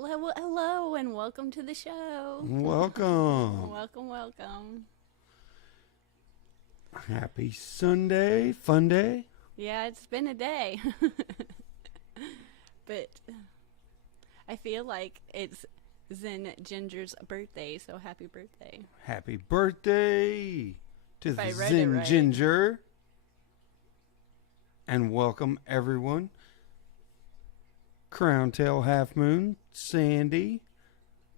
Hello, hello, and welcome to the show. Welcome. Welcome. Happy Sunday, fun day. Yeah, it's been a day. But I feel like it's Zen Ginger's birthday, so happy birthday. Happy birthday to If I the read it Zen right. Ginger. And welcome everyone. Crown Tail Half Moon, Sandy,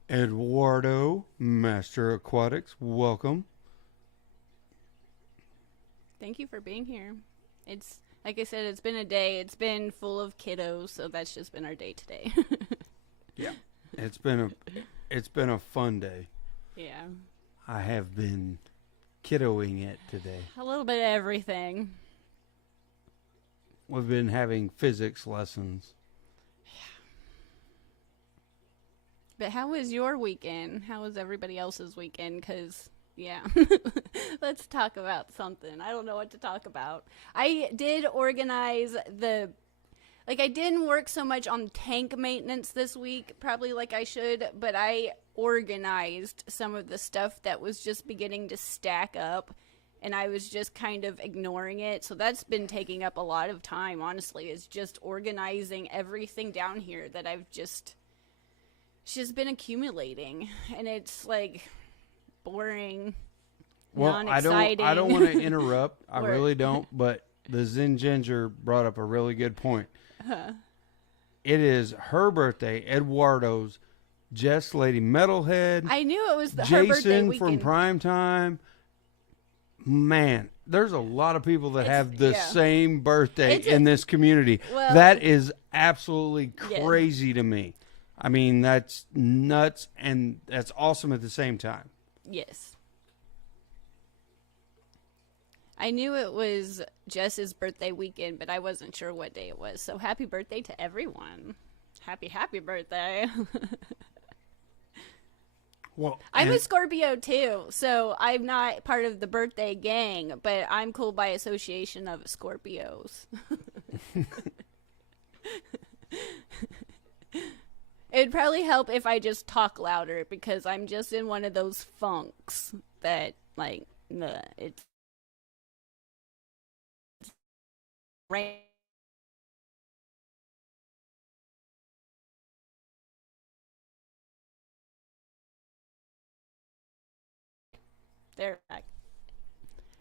Eduardo, Master Aquatics, welcome. Thank you for being here. It's, like I said, it's been a day. It's been full of kiddos, so that's just been our day today. Yeah. It's been a fun day. Yeah. I have been kiddoing it today. A little bit of everything. We've been having physics lessons. But how was your weekend? How was everybody else's weekend? Because, yeah, let's talk about something. I don't know what to talk about. I did organize I didn't work so much on tank maintenance this week, probably like I should, but I organized some of the stuff that was just beginning to stack up, and I was just kind of ignoring it. So that's been taking up a lot of time, honestly, is just organizing everything down here that it's just been accumulating, and it's like boring, Well, non-exciting. I don't want to interrupt. I Or- really don't. But the Zen Ginger brought up a really good point. It is her birthday, Eduardo's, Jess Lady Metalhead, I knew it was her birthday Jason from weekend. Primetime. Man, there's a lot of people that have the yeah. same birthday It's a- in this community. Well- That is absolutely Yeah. crazy to me. I mean, that's nuts, and that's awesome at the same time. Yes. I knew it was Jess's birthday weekend, but I wasn't sure what day it was. So happy birthday to everyone. Happy birthday. Well, I'm and- a Scorpio too, so I'm not part of the birthday gang, but I'm cool by association of Scorpios. It'd probably help if I just talk louder, because I'm just in one of those funks that, like, it's rain. They're back.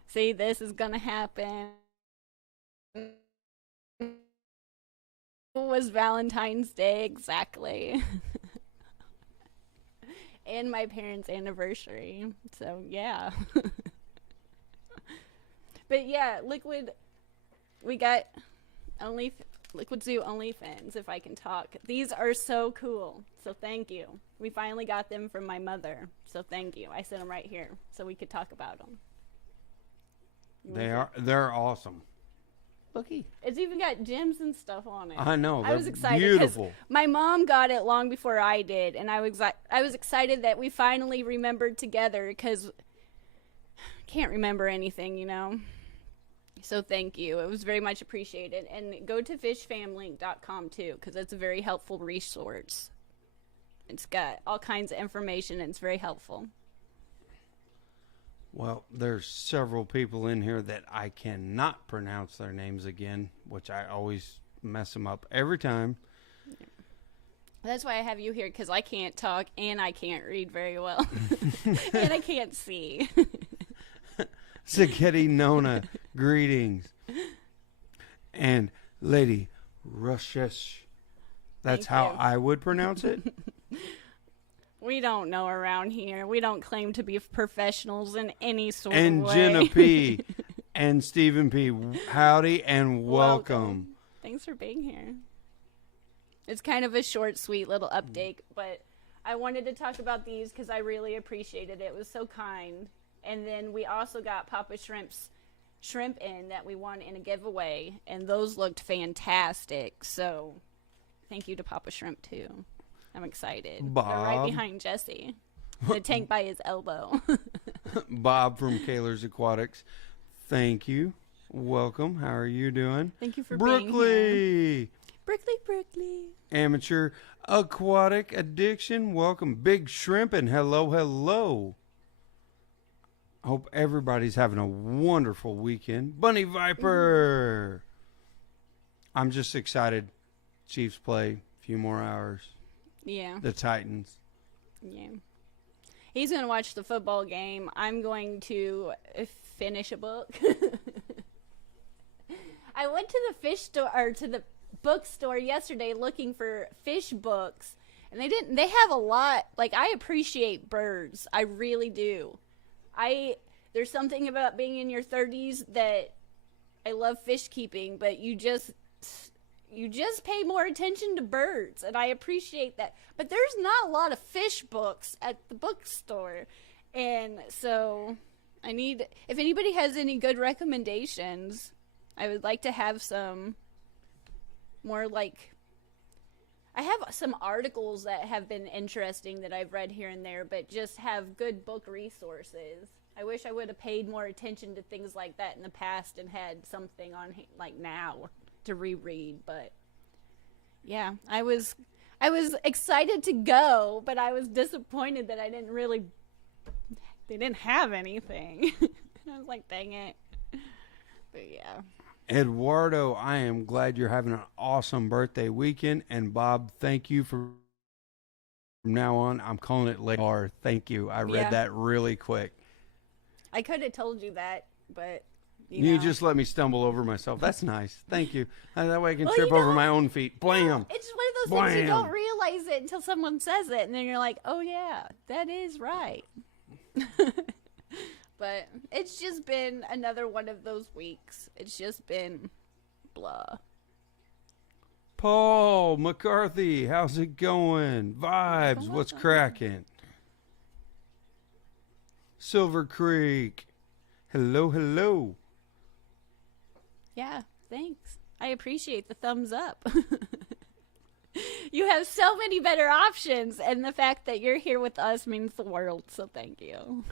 See, this is gonna happen. It was Valentine's Day exactly. And my parents' anniversary. So, yeah. But yeah, we got Liquid Zoo OnlyFans, if I can talk. These are so cool. So thank you. We finally got them from my mother. So thank you. I sent them right here so we could talk about them. they're awesome. Looky. It's even got gems and stuff on it. I know. I was they're excited because beautiful. my mom got it long before I did, and I was excited that we finally remembered together, because I can't remember anything, you know. So thank you. It was very much appreciated. And go to fishfamlink.com too, because it's a very helpful resource. It's got all kinds of information, and it's very helpful. Well, there's several people in here that I cannot pronounce their names again, which I always mess them up every time. That's why I have you here, because I can't talk and I can't read very well. And I can't see. Spaghetti Nona, greetings. And Lady Rushesh. That's Thank how you. I would pronounce it. We don't know around here. We don't claim to be professionals in any sort And of way. Jenna P. and Stephen P. Howdy and welcome. Thanks for being here. It's kind of a short, sweet little update, but I wanted to talk about these because I really appreciated it. It was so kind. And then we also got Papa Shrimp's shrimp in that we won in a giveaway, and those looked fantastic. So thank you to Papa Shrimp too. I'm excited. They're right Bob. behind Jesse. The tank by his elbow. Bob from Kaler's Aquatics. Thank you. Welcome. How are you doing? Thank you for being here. Brooklyn. Brooklyn. Amateur aquatic addiction. Welcome, Big Shrimp, and hello. Hope everybody's having a wonderful weekend. Bunny Viper. I'm just excited. Chiefs play a few more hours. Yeah. The Titans. Yeah. He's going to watch the football game. I'm going to finish a book. I went to the fish store or to the bookstore yesterday looking for fish books, and they have a lot. Like, I appreciate birds. I really do. There's something about being in your 30s that I love fish keeping, but you just pay more attention to birds, and I appreciate that. But there's not a lot of fish books at the bookstore, and so if anybody has any good recommendations, I would like to have some more, like, I have some articles that have been interesting that I've read here and there, but just have good book resources. I wish I would have paid more attention to things like that in the past and had something on, like, now to reread. But yeah, I was excited to go, but I was disappointed that they didn't have anything. I was like, dang it. But yeah. Eduardo, I am glad you're having an awesome birthday weekend. And Bob, thank you from now on. I'm calling it Ladar. Thank you. I read that really quick. I could have told you that, but you just let me stumble over myself. That's nice. Thank you. That way I can trip over my own feet. Blam. It's one of those things you don't realize it until someone says it, and then you're like, oh yeah, that is right. But it's just been another one of those weeks. It's just been blah. Paul McCarthy, how's it going? Vibes, what's cracking? Silver Creek, hello. Yeah, thanks. I appreciate the thumbs up. You have so many better options, and the fact that you're here with us means the world, so thank you.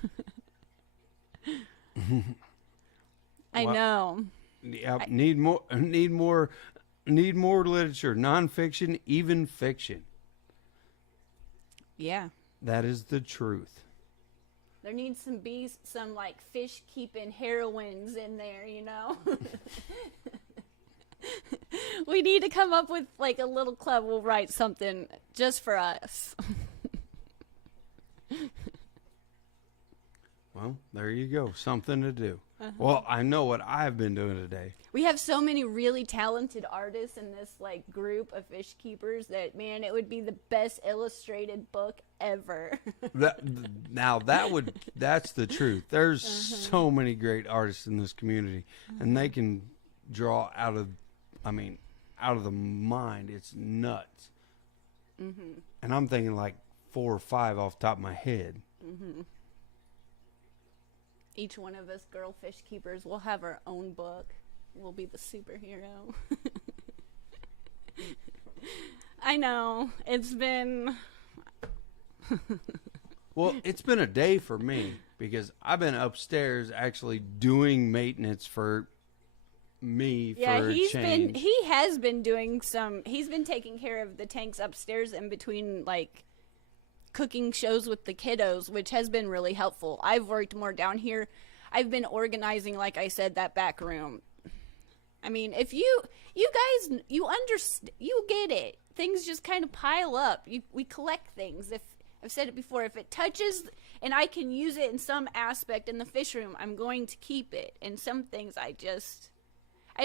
I know. Yeah, need more literature, nonfiction, even fiction. Yeah. That is the truth. There needs to be some like fish keeping heroines in there, you know? We need to come up with like a little club. We'll write something just for us. Well, there you go. Something to do. Well, I know what I've been doing today. We have so many really talented artists in this like group of fish keepers that, man, it would be the best illustrated book ever. That's the truth. There's so many great artists in this community, and they can draw out of the mind. It's nuts. And I'm thinking like 4 or 5 off the top of my head. Each one of us girl fish keepers will have our own book. We'll be the superhero. I know. It's been... Well, it's been a day for me because I've been upstairs actually doing maintenance for me for a change. He has been doing he's been taking care of the tanks upstairs in between like cooking shows with the kiddos, which has been really helpful. I've worked more down here. I've been organizing, like I said, that back room. I mean, if you guys, you get it. Things just kind of pile up. We collect things. If I've said it before, if it touches and I can use it in some aspect in the fish room, I'm going to keep it. And some things I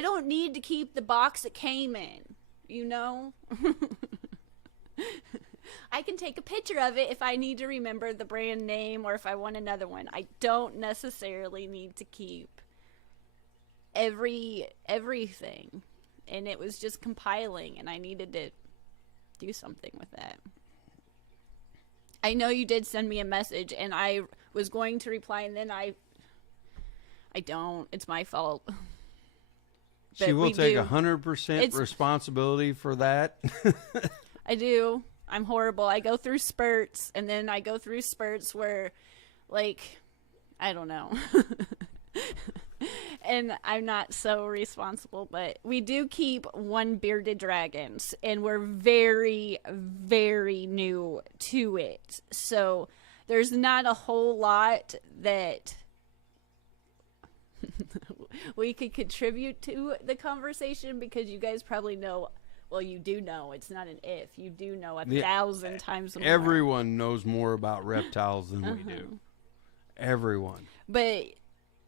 don't need to keep the box it came in, you know? I can take a picture of it if I need to remember the brand name or if I want another one. I don't necessarily need to keep everything. And it was just compiling, and I needed to do something with that. I know you did send me a message, and I was going to reply, and then I don't. It's my fault. She will take 100% responsibility for that. I do. I'm horrible. I go through spurts, and then I go through spurts where, like, I don't know. And I'm not so responsible, but we do keep one bearded dragons, and we're very, very new to it. So there's not a whole lot that we could contribute to the conversation because you guys probably know. Well, you do know. It's not an if. You do know 1,000 times more. Everyone knows more about reptiles than we do. Everyone. But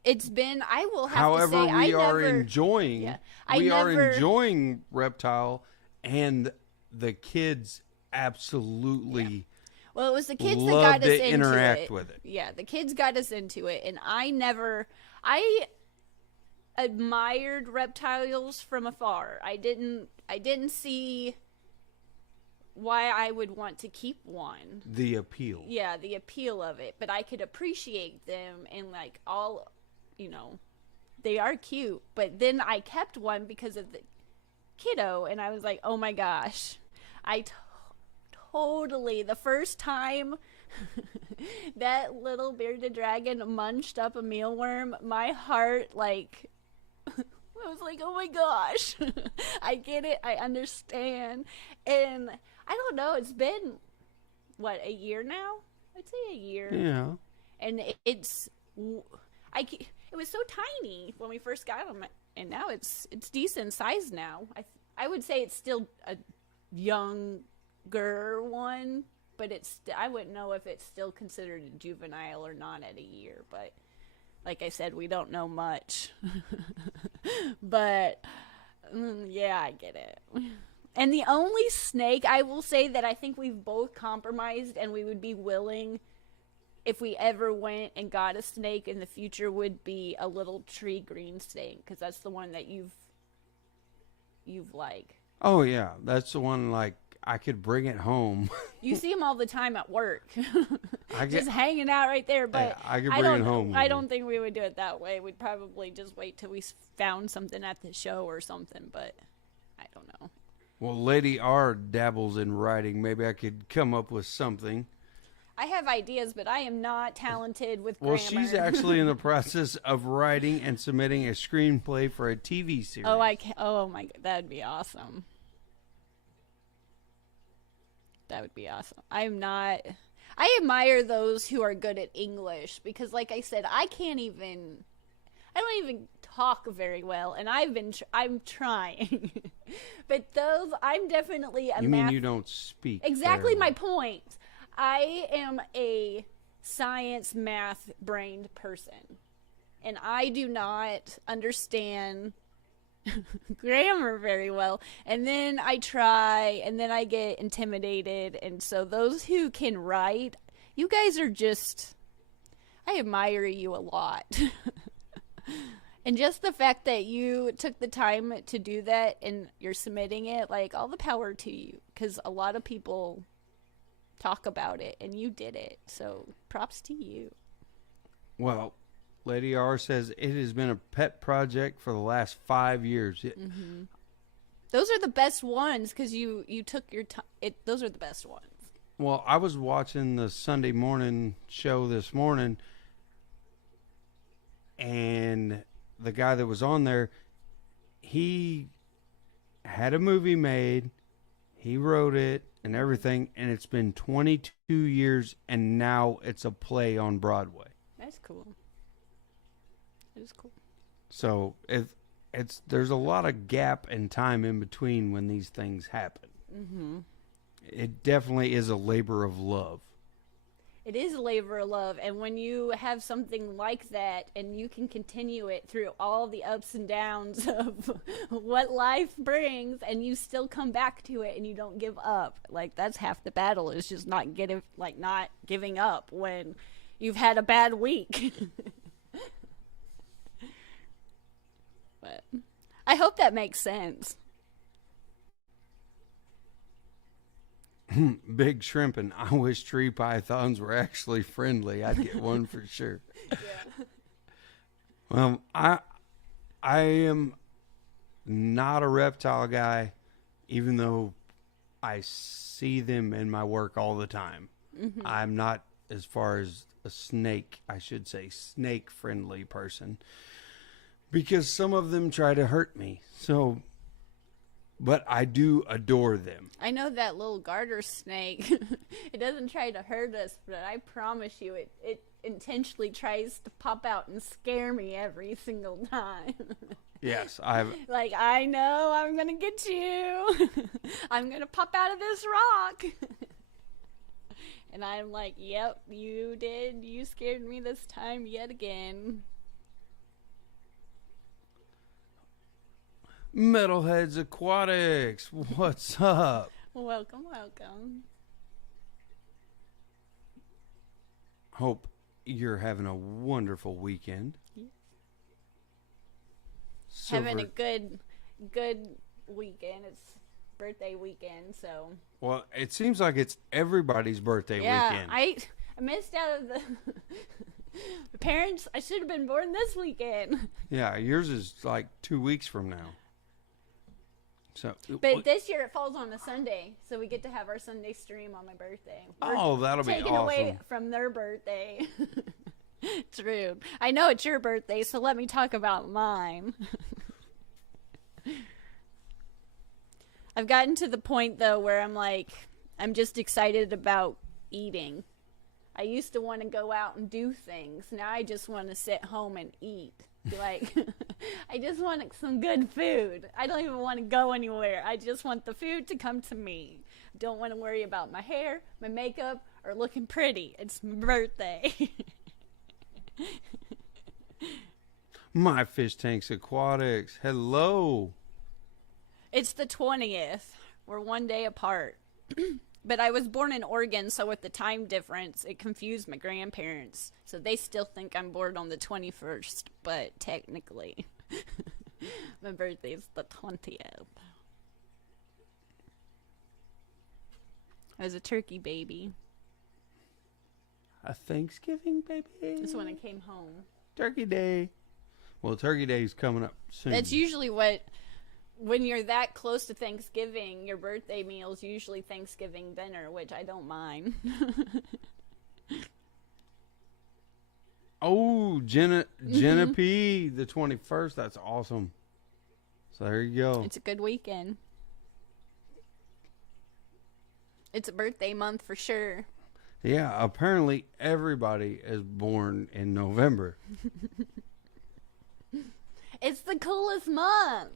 it's been, I will have However, to say, we are enjoying reptile, and the kids absolutely well, it was the kids that love got us to into interact with it. Yeah, the kids got us into it, and I admired reptiles from afar. I didn't see why I would want to keep one. The appeal. Yeah, the appeal of it, but I could appreciate them and like all, they are cute. But then I kept one because of the kiddo, and I was like, oh my gosh, totally the first time that little bearded dragon munched up a mealworm, my heart I was like, oh my gosh, I get it, I understand. And I don't know, it's been a year now? I'd say a year. Yeah. And it was so tiny when we first got them, and now it's decent size now. I would say it's still a younger one, but I wouldn't know if it's still considered a juvenile or not at a year. But like I said, we don't know much. But yeah, I get it. And the only snake I will say that I think we've both compromised and we would be willing if we ever went and got a snake in the future would be a little tree green snake, because that's the one that you've Oh yeah, that's the one I could bring it home. You see them all the time at work. Just hanging out right there, but I could bring it home. I don't think we would do it that way. We'd probably just wait till we found something at the show or something, but I don't know. Well, Lady R dabbles in writing. Maybe I could come up with something. I have ideas, but I am not talented with grammar. Well, she's actually in the process of writing and submitting a screenplay for a TV series. Oh my God, that'd be awesome. That would be awesome. I admire those who are good at English because, like I said, I don't even talk very well, and I'm trying. But I'm definitely a You mean you don't speak? Exactly my point. I am a science math brained person, and I do not understand grammar very well. And then I try, and then I get intimidated. And so those who can write, you guys are I admire you a lot. And just the fact that you took the time to do that and you're submitting it, all the power to you, because a lot of people talk about it and you did it, so props to you. Well, Lady R says it has been a pet project for the last 5 years. Mm-hmm. Those are the best ones because you took your time. Those are the best ones. Well, I was watching the Sunday morning show this morning, and the guy that was on there, he had a movie made, he wrote it and everything, and it's been 22 years, and now it's a play on Broadway. That's cool. It is cool. So there's a lot of gap and time in between when these things happen. Mm-hmm. It definitely is a labor of love. It is a labor of love, and when you have something like that and you can continue it through all the ups and downs of what life brings, and you still come back to it and you don't give up, that's half the battle, is just not giving up when you've had a bad week. But I hope that makes sense. Big shrimping. I wish tree pythons were actually friendly. I'd get one for sure. Yeah. Well, I am not a reptile guy, even though I see them in my work all the time. Mm-hmm. I'm not, as far as a snake, I should say, snake-friendly person. because some of them try to hurt me. So, but I do adore them. I know that little garter snake. It doesn't try to hurt us, but I promise you, it intentionally tries to pop out and scare me every single time. Yes, I've. Like, I know I'm gonna get you. I'm gonna pop out of this rock. And I'm like, yep, you did. You scared me this time yet again. Metalheads Aquatics, what's up? Welcome, welcome. Hope you're having a wonderful weekend. Yes. Silver- Having a good weekend. It's birthday weekend, so Well, it seems like it's everybody's birthday weekend. I missed out of the parents. I should have been born this weekend. Yeah, yours is like 2 weeks from now. So, But this year it falls on a Sunday, so we get to have our Sunday stream on my birthday. We're oh, that'll be taken awesome. away from their birthday. It's rude. I know it's your birthday, so let me talk about mine. I've gotten to the point, though, where I'm just excited about eating. I used to want to go out and do things. Now I just want to sit home and eat. Like, I just want some good food. I don't even want to go anywhere. I just want the food to come to me. I don't want to worry about my hair, my makeup, or looking pretty. It's my birthday. My Fish Tanks Aquatics, hello. It's the 20th. We're one day apart. But I was born in Oregon, so with the time difference, it confused my grandparents. So they still think I'm born on the 21st, but technically, my birthday's the 20th. I was a turkey baby. A Thanksgiving baby. That's when I came home. Turkey Day. Well, Turkey Day's coming up soon. That's usually when you're that close to Thanksgiving, your birthday meal is usually Thanksgiving dinner, which I don't mind. Oh, Jenna P, the 21st. That's awesome. So there you go. It's a good weekend. It's a birthday month for sure. Yeah, apparently everybody is born in November. It's the coolest month.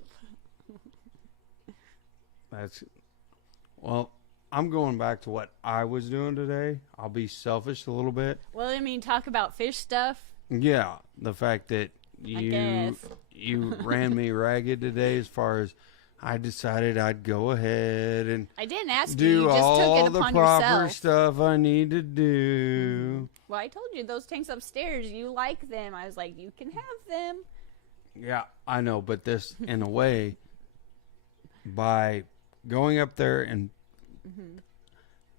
Well, I'm going back to what I was doing today. I'll be selfish a little bit. Well, I mean, talk about fish stuff. Yeah, the fact that I guess. you ran me ragged today as far as I decided I'd go ahead and I didn't ask you. do You just all took it the upon proper yourself. stuff I need to do. Well, I told you those tanks upstairs, you like them. I was like, you can have them. Yeah, I know, but this, in a way, by going up there and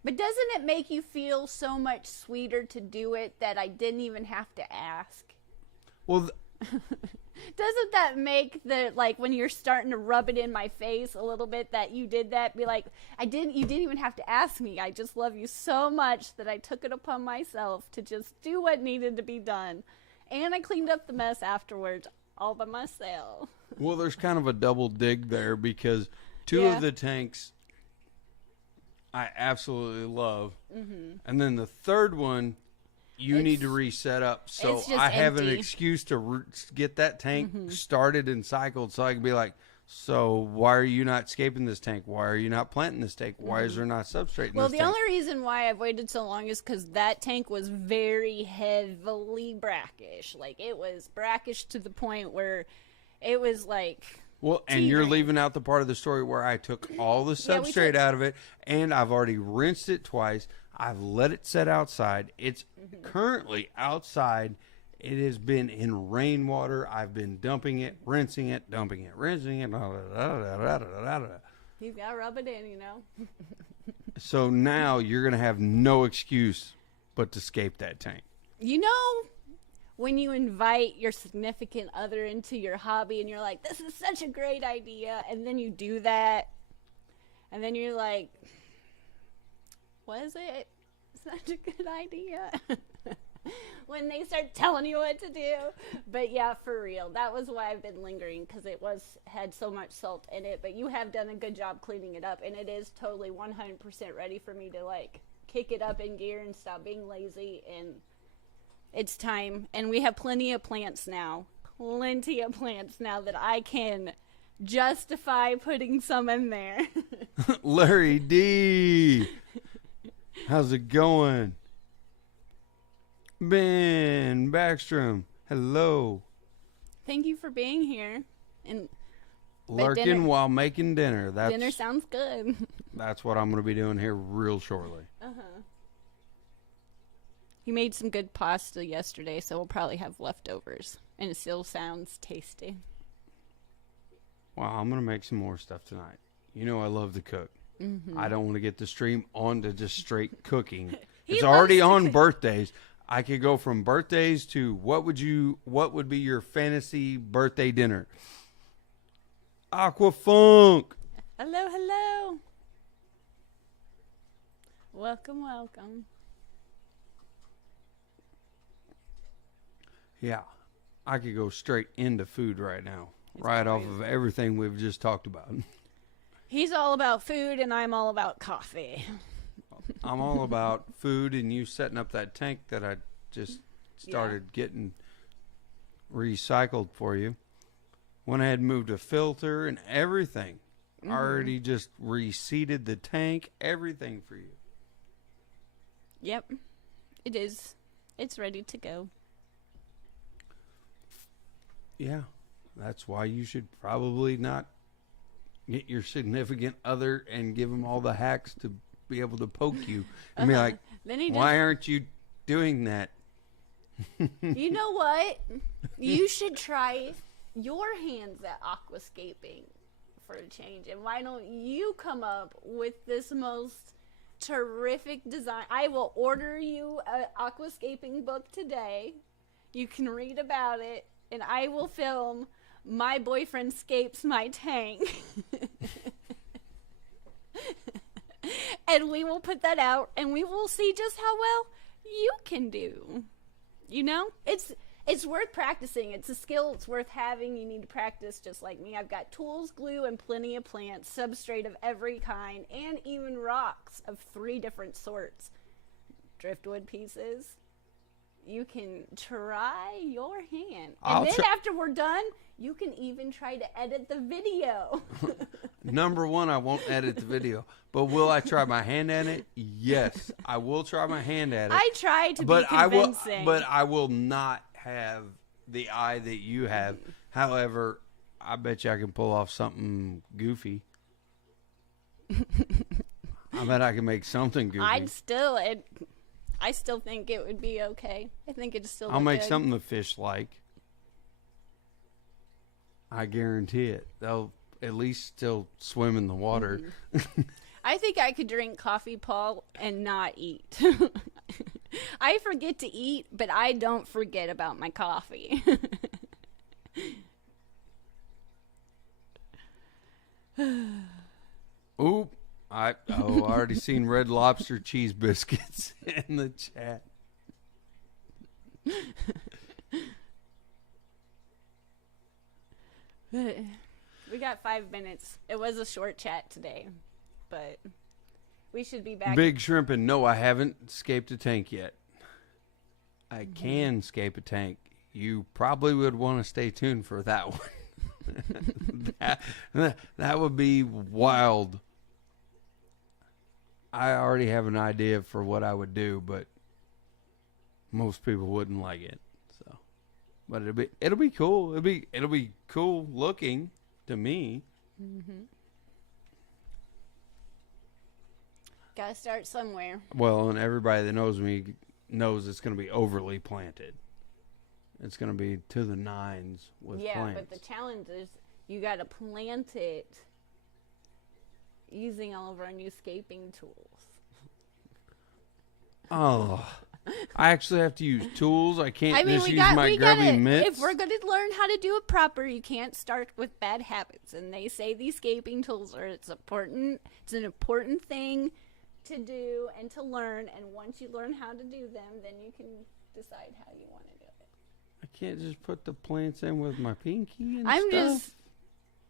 But doesn't it make you feel so much sweeter to do it that I didn't even have to ask? well, Doesn't that make the, like, when you're starting to rub it in my face a little bit that you did that, be like, you didn't even have to ask me. I just love you so much that I took it upon myself to just do what needed to be done. And I cleaned up the mess afterwards all by myself. well, there's kind of a double dig there because two Yeah. of the tanks I absolutely love, and then the third one you need to reset up. So it's just I have an empty. excuse to get that tank started and cycled, so I can be like, so why are you not scaping this tank? Why are you not planting this tank? Why is there not substrate in Well, this the tank? only reason why I've waited so long is because that tank was very heavily brackish. Like, it was brackish to the point where it was like... Well, and you're teetering. leaving out the part of the story where I took all the Yeah, we substrate took- out of it, and I've already rinsed it twice. I've let it set outside. It's currently outside. It has been in rainwater. I've been dumping it, rinsing it, dumping it, rinsing it. You've got to rub it in, you know? So now you're going to have no excuse but to scape that tank. You know, when you invite your significant other into your hobby and you're like, this is such a great idea, and then you do that, and then you're like, was it such a good idea? when they start telling you what to do. But yeah, for real, that was why I've been lingering, because it had so much salt in it. But you have done a good job cleaning it up, and it is totally 100% ready for me to like kick it up in gear and stop being lazy. And it's time, and we have plenty of plants now that I can justify putting some in there. Larry D, how's it going? Ben Backstrom, hello. Thank you for being here. And Lurking while making dinner. Dinner sounds good. That's what I'm going to be doing here real shortly. He made some good pasta yesterday, so we'll probably have leftovers. And it still sounds tasty. Well, I'm going to make some more stuff tonight. You know I love to cook. Mm-hmm. I don't want to get the stream on to just straight cooking. It's already on birthdays. I could go from birthdays to what would be your fantasy birthday dinner? Aquafunk. Hello, hello. Welcome, welcome. Yeah, I could go straight into food right now, right off of everything we've just talked about. He's all about food, and I'm all about coffee. I'm all about food and you setting up that tank that I just started getting recycled for you. Went ahead and moved a filter and everything. Mm-hmm. Already just reseated the tank, everything for you. Yep, it is. It's ready to go. Yeah, that's why you should probably not get your significant other and give them all the hacks to be able to poke you and be like, why aren't you doing that? You know what? You should try your hands at aquascaping for a change. And why don't you come up with this most terrific design? I will order you an aquascaping book today. You can read about it. And I will film my boyfriend scapes my tank. And we will put that out, and we will see just how well you can do. You know? It's worth practicing. It's a skill it's worth having. You need to practice just like me. I've got tools, glue, and plenty of plants, substrate of every kind, and even rocks of 3 different sorts. Driftwood pieces. You can try your hand. And then after we're done, you can even try to edit the video. Number one, I won't edit the video. But will I try my hand at it? Yes, I will try my hand at it. I try to be convincing. But I will not have the eye that you have. However, I bet you I can pull off something goofy. I bet I can make something goofy. I still think it would be okay. I think it'd still. I'll make good. something the fish like. I guarantee it. They'll at least still swim in the water. Mm-hmm. I think I could drink coffee, Paul, and not eat. I forget to eat, but I don't forget about my coffee. Oop. I already seen Red Lobster cheese biscuits in the chat. We got 5 minutes. It was a short chat today, but we should be back. Big Shrimp, and no, I haven't escaped a tank yet. I can escape a tank. You probably would want to stay tuned for that one. that would be wild. I already have an idea for what I would do, but most people wouldn't like it. So, but it'll be cool. It'll be cool looking to me. Mm-hmm. Gotta start somewhere. Well, and everybody that knows me knows it's going to be overly planted. It's going to be to the nines with plants. Yeah, but the challenge is you got to plant it using all of our new scaping tools. Oh, I actually have to use tools. I can't use my grubby mitts. If we're going to learn how to do it proper, you can't start with bad habits. And they say these scaping tools it's an important thing to do and to learn. And once you learn how to do them, then you can decide how you want to do it. I can't just put the plants in with my pinky and I'm stuff. just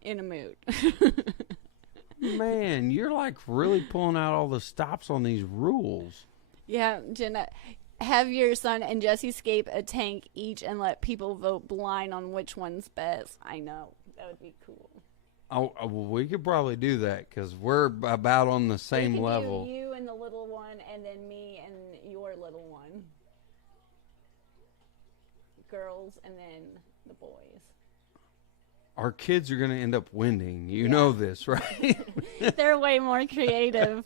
in a mood. Man, you're like really pulling out all the stops on these rules. Yeah, Jenna, have your son and Jesse scape a tank each and let people vote blind on which one's best. I know. That would be cool. Oh, well, we could probably do that because we're about on the same We could level. do you and the little one, and then me and your little one. Girls, and then the boys. Our kids are going to end up winning. You know this, right? They're way more creative.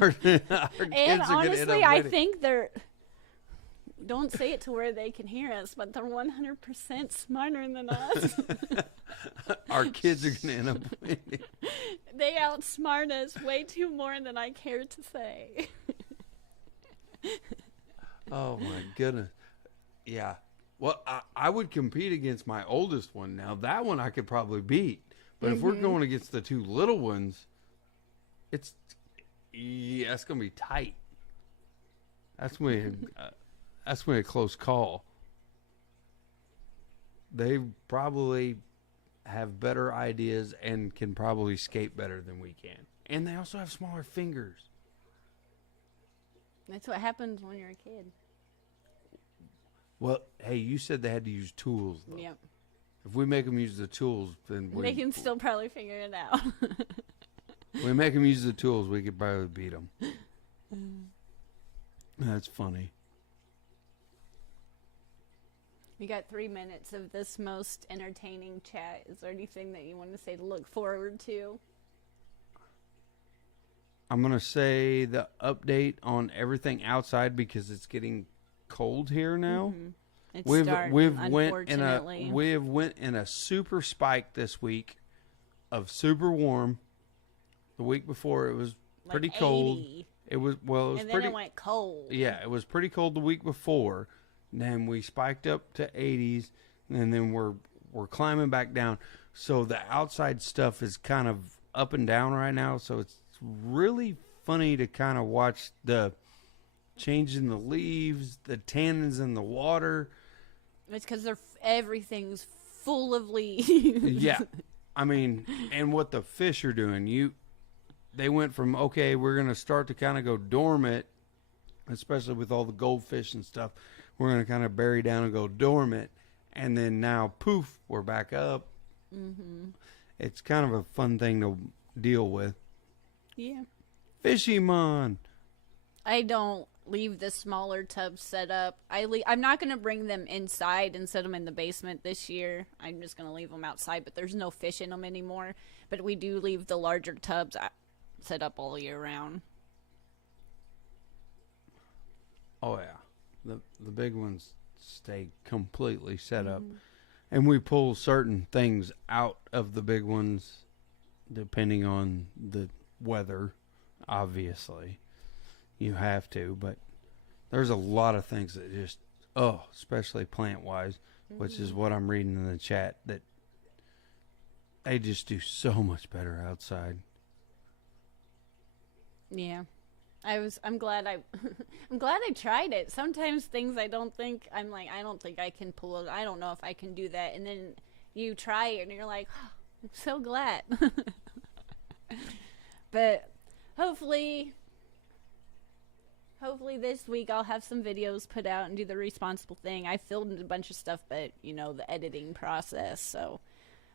our kids And are going to end up honestly, I winning. think they're... Don't say it to where they can hear us, but they're 100% smarter than us. Our kids are going to end up winning. They outsmart us way too more than I care to say. Oh, my goodness. Yeah. Well, I would compete against my oldest one. Now, that one I could probably beat. But if we're going against the two little ones, it's going to be tight. That's going to be a close call. They probably have better ideas and can probably skate better than we can. And they also have smaller fingers. That's what happens when you're a kid. Well, hey, you said they had to use tools, though. Yep. If we make them use the tools, then They can still probably figure it out. we make them use the tools, we could probably beat them. That's funny. We got 3 minutes of this most entertaining chat. Is there anything that you want to say to look forward to? I'm going to say the update on everything outside because it's getting cold here now. It's We've starting, went in a super spike this week of super warm. The week before it was pretty like cold. 80. It was And then pretty it went cold. Yeah, it was pretty cold the week before. And then we spiked up to 80s and then we're climbing back down. So the outside stuff is kind of up and down right now, so it's really funny to kind of watch the change in the leaves, the tannins in the water. It's because everything's full of leaves. Yeah. I mean, and what the fish are doing. They went from, okay, we're going to start to kind of go dormant, especially with all the goldfish and stuff. We're going to kind of bury down and go dormant. And then now, poof, we're back up. Mm-hmm. It's kind of a fun thing to deal with. Yeah. Fishymon. I don't leave the smaller tubs set up. I'm not going to bring them inside and set them in the basement this year. I'm just going to leave them outside, but there's no fish in them anymore. But we do leave the larger tubs set up all year round. Oh, yeah. The big ones stay completely set up. And we pull certain things out of the big ones depending on the weather, obviously. You have to, but there's a lot of things that just, especially plant-wise, which is what I'm reading in the chat, that they just do so much better outside. Yeah. I'm glad I'm glad I tried it. Sometimes things I don't think I can pull it. I don't know if I can do that. And then you try it and you're like, oh, I'm so glad. But hopefully this week I'll have some videos put out and do the responsible thing. I filmed a bunch of stuff, but the editing process. So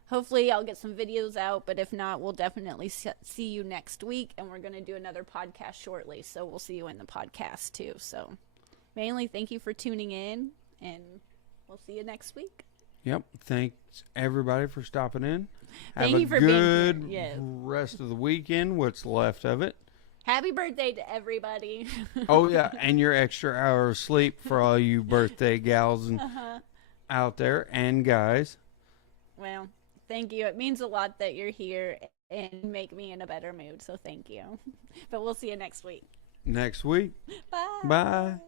hopefully I'll get some videos out, but if not, we'll definitely see you next week, and we're going to do another podcast shortly, so we'll see you in the podcast too. So mainly thank you for tuning in, and we'll see you next week. Yep. Thanks, everybody, for stopping in. Thank Have you a for being here. good Yeah. rest of the weekend, what's left of it. Happy birthday to everybody. Oh, yeah, and your extra hour of sleep for all you birthday gals and out there and guys. Well, thank you. It means a lot that you're here and make me in a better mood, so thank you. But we'll see you next week. Next week. Bye. Bye.